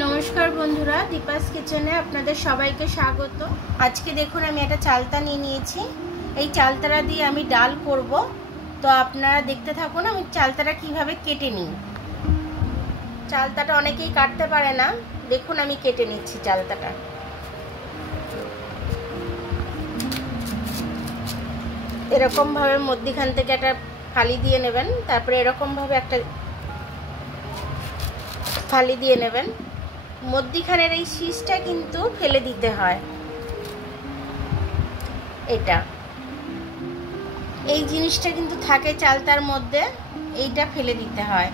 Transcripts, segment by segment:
নমস্কার বন্ধুরা, দীপাস কিচেনে আপনাদের সবাইকে স্বাগত। আজকে দেখুন আমি একটা চালতা নিয়ে নিয়েছি। এই চালতাটা দিয়ে আমি ডাল করব, তো আপনারা দেখতে থাকুন আমি চালতাটা কিভাবে কেটে নিই। চালতাটা অনেকেই কাটতে পারে না, দেখুন আমি কেটে নিচ্ছি চালতাটা। এরকম ভাবে মধ্যখান থেকে একটা ফালি দিয়ে নেবেন, তারপরে এরকম ভাবে একটা ফালি দিয়ে নেবেন। মধ্যখানের এই শীষটা কিন্তু ফেলে দিতে হয়। এটা এই জিনিসটা কিন্তু থাকে চালতার মধ্যে, এইটা ফেলে দিতে হয়,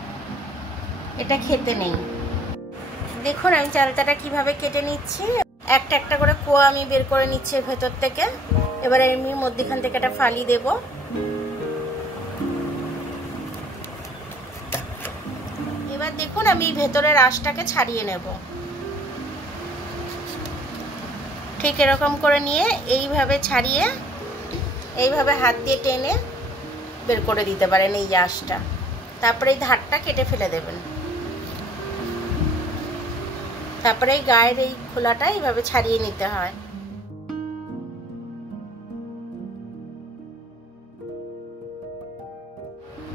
এটা খেতে নেই। দেখুন আমি চালতাটা কিভাবে কেটে নিচ্ছি। একটা একটা করে কোয়া আমি বের করে নিচ্ছি ভেতর থেকে। এবারে আমি মধ্যখান থেকে একটা ফালি দেব। এবার দেখুন আমি ভেতরের আঁশটাকে ছাড়িয়ে নেব। ঠিক এরকম করে নিয়ে এইভাবে ছাড়িয়ে এইভাবে হাত দিয়ে টেনে বের করে দিতে পারেন এই আঁশটা। তারপরে এই ধারটা কেটে ফেলে দেবেন। তারপরে এই গায়ের এই খোলাটা এইভাবে ছাড়িয়ে নিতে হয়।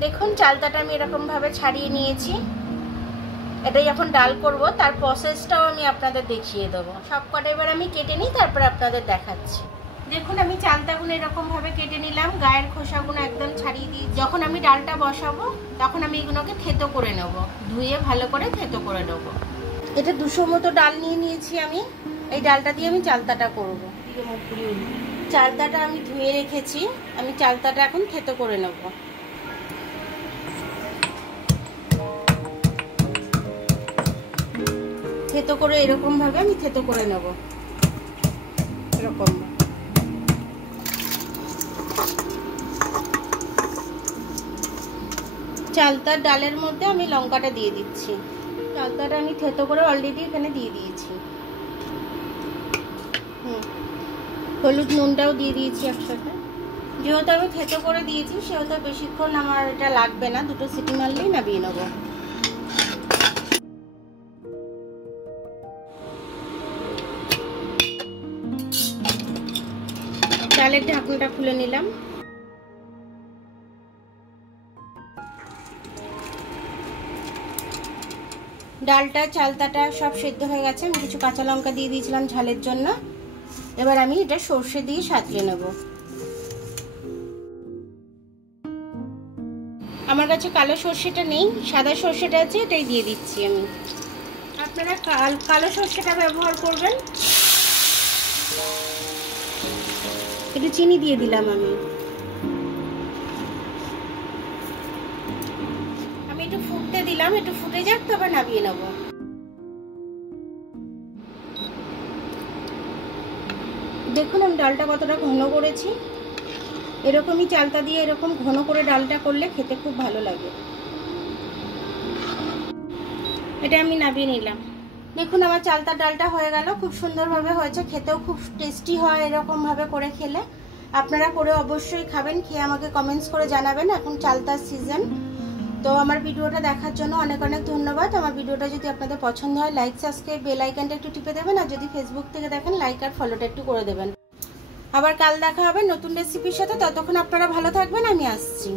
দেখুন চালতাটা আমি এরকম ভাবে ছাড়িয়ে নিয়েছি। এটা যখন ডাল করব তার প্রসেসটাও আমি আপনাদের দেখিয়ে দেবো। সব কটা এবার আমি কেটে নিই, তারপরে আপনাদের দেখাচ্ছি। দেখুন আমি চালতাগুলো এরকম ভাবে কেটে নিলাম, গায়ের খোসাগুলো একদম ছাড়িয়ে দিই। যখন আমি ডালটা বসাবো তখন আমি এগুলোকে থেতো করে নেব, ধুয়ে ভালো করে থেতো করে নেব। এটা 200 মতো ডাল নিয়ে নিয়েছি আমি। এই ডালটা দিয়ে আমি চালতাটা করব। চালতাটা আমি ধুয়ে রেখেছি, আমি চালতাটা এখন থেতো করে নেব। থেতো করে এরকম ভাবে আমি থেতো করে নেব। এরকম চালতার ডালের মধ্যে আমি লঙ্কাটা দিয়ে দিচ্ছি। চালতাটা আমি থেতো করে অলরেডি এখানে দিয়ে দিয়েছি। হলুদ নুনটাও দিয়ে দিয়েছি একসাথে। যেহেতু আমি থেতো করে দিয়েছি সেহেতু বেশিক্ষণ আমার এটা লাগবে না, 2টো সিটি মারলেই নামিয়ে নেব। ডালের ঢাকনাটা খুলে নিলাম। ডালটা চালতাটা সব সেদ্ধ হয়ে গেছে। আমি কিছু কাঁচা লঙ্কা দিয়ে দিয়েছিলাম ঝালের জন্য। এবার আমি এটা সর্ষে দিয়ে সাজিয়ে নেব। আমার কাছে কালো সর্ষেটা নেই, সাদা সর্ষেটা আছে, এটাই দিয়ে দিচ্ছি আমি। আপনারা কালো সর্ষেটা ব্যবহার করবেন। একটু চিনি দিয়ে দিলাম আমি। একটু ফুটতে দিলাম, একটু ফুটে যাক, তারপর নামিয়ে নেব। দেখুন আমি ডালটা কতটা ঘন করেছি। এরকমই চালতা দিয়ে এরকম ঘন করে ডালটা করলে খেতে খুব ভালো লাগে। এটা আমি নামিয়ে নিলাম। দেখুন আমার চালতার ডালটা হয়ে গেল, খুব সুন্দরভাবে হয়েছে, খেতেও খুব টেস্টি হয় এরকম ভাবে করে খেলে। আপনারা করে অবশ্যই খাবেন, খেয়ে আমাকে কমেন্টস করে জানাবেন। এখন চালতার সিজন। তো আমার ভিডিওটা দেখার জন্য অনেক অনেক ধন্যবাদ। আমার ভিডিওটা যদি আপনাদের পছন্দ হয় লাইক, সাবস্ক্রাইব, বেল আইকনটা একটু টিপে দেবেন। আর যদি ফেসবুক থেকে দেখেন লাইক আর ফলোটা একটু করে দেবেন। আবার কাল দেখা হবে নতুন রেসিপির সাথে। ততক্ষণ আপনারা ভালো থাকবেন, আমি আসছি।